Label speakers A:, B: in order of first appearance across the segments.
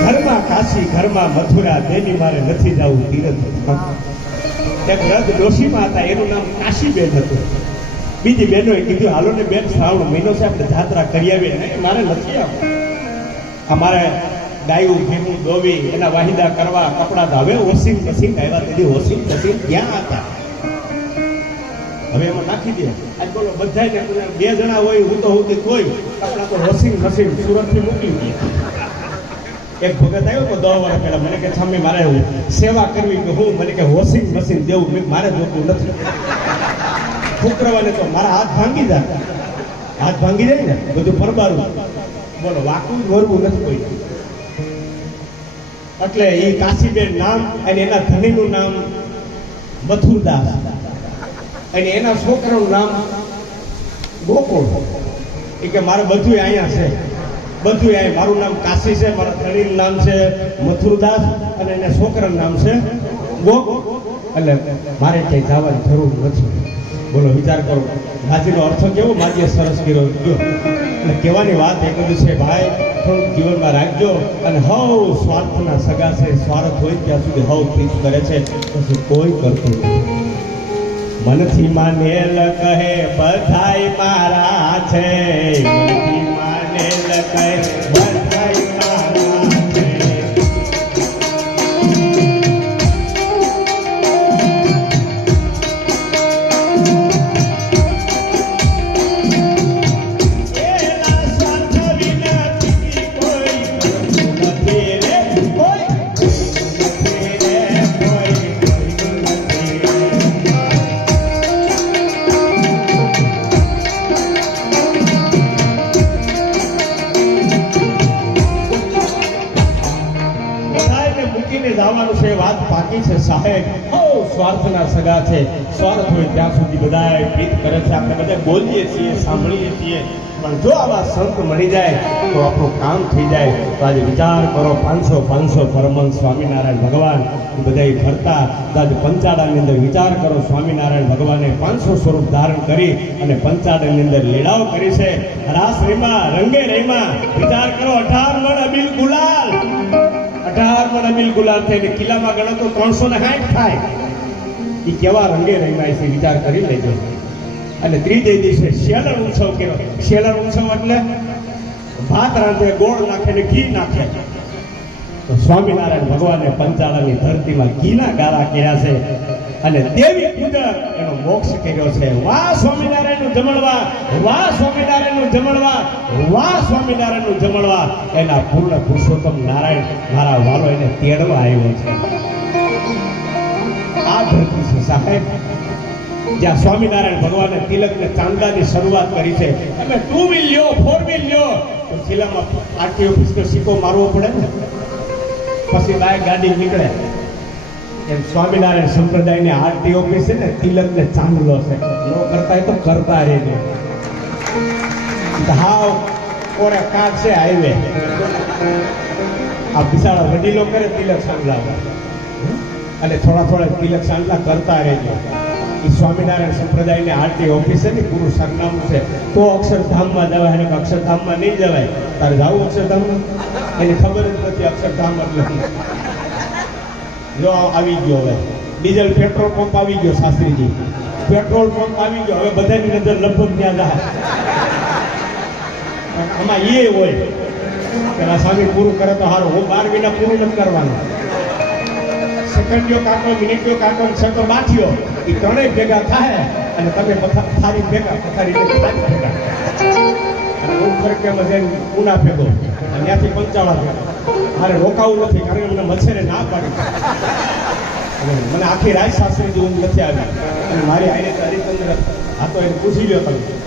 A: ઘરમાં કાશી, ઘરમાં મથુરા બેની મારે નથી જવું તીરથ એક રદ ડોશીમાં હતા, એનું નામ કાશીબેન હતું. બીજી બહેનોએ કીધું, હાલો ને બેન, શ્રાવણ મહિનો છે, આપણે જાત્રા કરી આવીએ. મારે નથી આવવું. અમારે ગાયું, ભીમું, દોવી, એના વાહિદા કરવા, કપડા હવે વોશિંગ મશીન આવ્યા તેથી વોશિંગ મશીન ક્યાં હતા. હવે એમાં નાખી દે. આજ બોલો બધા બે જણા હોય, હું તો હું કોઈ. કપડા તો વોશિંગ મશીન સુરતથી મૂકી દે. એક ભગત આવ્યો તો દસ વર્ષ પહેલા. મને કે સ્વામી મારે સેવા કરવી કે હું? મને કે, વોશિંગ મશીન દેવું. મારે જોતું નથી. શુક્રવારે તો મારા હાથ ભાંગી જાય. હાથ ભાંગી જાય ને, બધું પરબારું. બોલો, વાકું ગોરવું નથી કોઈ. એટલે એ કાશીબેન નામ અને એના ધણીનું નામ મથુરદાસ. અને એના છોકરાનું નામ ગોકુળ. એ કે, મારે બધું અહીંયા છે. બધું એ મારું નામ કાશી છે, મારા ધણીનું નામ છે મથુરદાસ અને એના છોકરાનું નામ છે ગોક એટલે મારે ક્યાંય જવાની જરૂર નથી. બોલો, વિચાર કરો. માજીનો અર્થ કેવો? માજીએ સરસ કર્યો. ગયો એટલે કહેવાની વાત એક જ છે, ભાઈ, થોડુંક જીવનમાં રાખજો અને હવ સ્વાર્થના સગા છે. સ્વાર્થ હોય ત્યાં સુધી હવ પ્રીત કરે છે. પછી કોઈ કરતું નથી. મનથી માનેલ કહે, બધાય મારા છે. મનથી મૂકીને છે વાત પાકી છે સાહેબ બહુ સ્વાર્થના સગા છે. સ્વાર્થ હોય ત્યાં સુધી બધા પ્રીત કરે છે. આપણે બધા બોલીએ છીએ, સાંભળીએ છીએ. પણ જો આવા સંત મળી જાય, તો આપણું કામ થઈ જાય. તો આજે વિચાર કરો, પાંચસો પાંચસો પરમહંસ સ્વામિનારાયણ ભગવાન. બધા ફરતા. આજે પંચાળાની અંદર વિચાર કરો, સ્વામિનારાયણ ભગવાને પાંચસો સ્વરૂપ ધારણ કરી અને પંચાળાની અંદર લીલાઓ કરી છે. રાસ રીમાં, રંગે રહીમાં વિચાર કરો, અઢાર મણ અબીલ ગુલાલ અઢાર મણ ગુલામ થઈને કિલ્લામાં ગણો તો ત્રણસો ને સાઠ થાય. એ કેવા રંગે રંગાય છે, વિચાર કરી લેજો. અને ત્રીજે દિવસે શેલર ઉત્સવ કર્યો. શેલર ઉત્સવ એટલે ભાત રાંધે, ગોળ નાખે ને ઘી નાખે. તો સ્વામિનારાયણ ભગવાને પંચાળાની ધરતીમાં ઘીના ગારા કર્યા છે અને દેવી પૂજક એનો મોક્ષ કર્યો છે. વાહ સ્વામિનારાયણનું જમણવા વાહ સ્વામિનારાયણનું જમણવા વા સ્વામિનારાયણનું જમણવા એના પૂર્ણ પુરુષોત્તમ નારાયણ મારા વાલો એને તેડવા આવ્યો છે. આ ધરતી છે સાહેબ. જ્યાં સ્વામિનારાયણ ભગવાને તિલકને ચાંદાની શરૂઆત કરી છે. તમે ટુ વ્હીલ લ્યો ફોર વ્હીલ લ્યો તો જિલ્લામાં આરટીઓ ઓફિસનો સિક્કો મારવો પડે ને? પછી બાય ગાડી નીકળે. એમ સ્વામિનારાયણ સંપ્રદાયની આરટી ઓફિસ છે ને તિલકને ચાંદલો છે. ન કરતા હોય તો કરતા રહેજો. હાવ કોરે છે હાઈવે? આ બિચારા વડીલો કરે તિલક સાંભળાવે અને થોડા થોડા તિલક સાંજલા કરતા રહેજો. એ સ્વામિનારાયણ સંપ્રદાયની આરતી ઓફિસ છે ને સરનામું છે. તો અક્ષરધામમાં જવાય અને અક્ષરધામમાં નહીં જવાય? તારે જાવું અક્ષરધામમાં? એની ખબર જ નથી અક્ષરધામ એટલે જો આવી ગયો હવે. ડીઝલ પેટ્રોલ પંપ આવી ગયો શાસ્ત્રીજી. પેટ્રોલ પંપ આવી ગયો. હવે બધાની નજર લગભગ ત્યાં જાય. આમાં એ હોય કે આ સ્વામી પૂરું કરે તો સારું હું બાર મહિના પૂરું નથી કરવાનું. સેકન્ડિયો કાંટો મિનિટિયો કાંટો છતો બાઠીઓ એ ત્રણેય ભેગા થાય અને તમે પથા- થારી ભેગા પથારી ભેગા, હું ફરકિયામાં જઈને ઉના ભેગો. અને ત્યાંથી પંચાળા ભેગા. મારે રોકાવું નથી કારણ કે મને મચ્છરે ના પાડી. મને આખી રાજ શાસ્ત્રી જેવું નથી આવ્યું અને મારી આઈને હરિચંદ્ર આ તો એને પૂછી લ્યો તમે.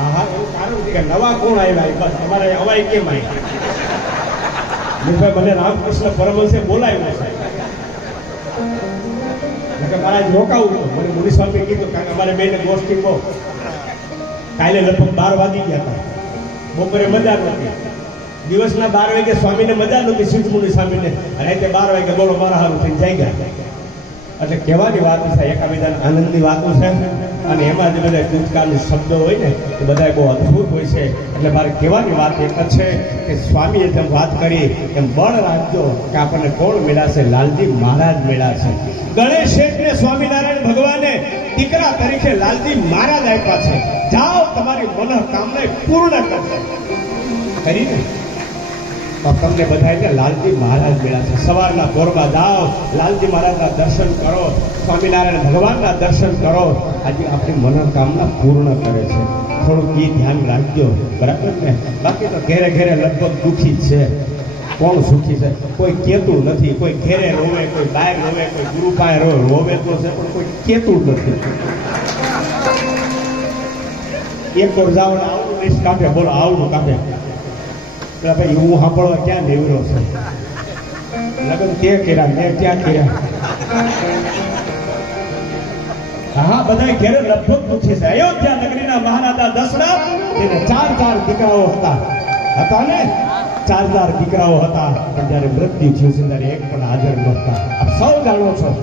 A: હા હા એવું કારણ કે નવા કોણ આવ્યા અમારે અવાય કેમ આવ્યા? કીધું, મને રામકૃષ્ણ પરમહંસે બોલાવ્યો છે. મારા રોકાવું હતું મને મુનિસ્વામી કીધું કારણ કે અમારે બેને ગોષ્ઠી કહો. કાલે લગભગ બાર વાગી ગયા હતા. બપોરે મજા નથી દિવસના બાર વાગે સ્વામીને મજા નહોતી સિદ્ધ મુનિ સ્વામીને અને તે બાર વાગે બોલો મારા હારું થઈને જાય ગયા. એટલે કહેવાની વાત છે એકાબીજાના આનંદની વાતો છે. અને એમાં જે બધા ટૂચકાની શબ્દો હોય ને, એ બધા બહુ અદ્ભુત હોય છે. એટલે મારે કહેવાની વાત એક જ છે કે સ્વામીએ જેમ વાત કરી, એમ બળ રાખજો કે આપણને કોણ મેળાશે? લાલજી મહારાજ મેળાશે. ગણેશ શેઠને સ્વામિનારાયણ ભગવાને. દીકરા તરીકે લાલજી મહારાજ આપ્યા છે. જાઓ, તમારી મનોકામના પૂર્ણ કરશે. કરીને તમને બધાને લાલજી મહારાજ મળ્યા છે. સવારના પોરમાં જાઓ, લાલજી મહારાજના દર્શન કરો, સ્વામિનારાયણ ભગવાનના દર્શન કરો. આજે આપણી મનોકામના પૂર્ણ કરે છે. થોડુંક એ ધ્યાન રાખજો. બરાબર ને? બાકી તો ઘેરે ઘેરે લગભગ દુઃખી છે. કોણ સુખી છે? કોઈ કેતું નથી. કોઈ ઘેરે રોવે, કોઈ બહાર રોવે, કોઈ ગુરુ પાસે રો, રોવે તો છે, પણ કોઈ કેતું નથી. એક તો જાઓ આવડું કાપે, બોલો આવડું કાઢે પેલા ભાઈ હું સાંભળવા ક્યાં નીવડો છે? લગ્ન તે કર્યા, મેં ક્યાં કર્યા. હા બધા ઘેરે લગભગ પૂછે છે, અયોધ્યા નગરીના મહારાજા દશરથ તેને ચાર ચાર દીકરાઓ હતા. હતા ને? ચાર ચાર દીકરાઓ હતા. પણ જ્યારે મૃત્યુ થયું છે, ત્યારે એક પણ હાજર નહોતા. આપ સૌ જાણો છો,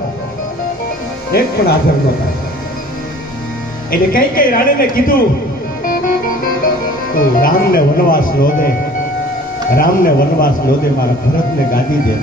A: એક પણ હાજર નહોતા. એટલે કઈ કઈ રાણીને કીધું? તો રામને વનવાસ નો દે. રામને વનવાસ નો મારા ભરતને ગાદી દે.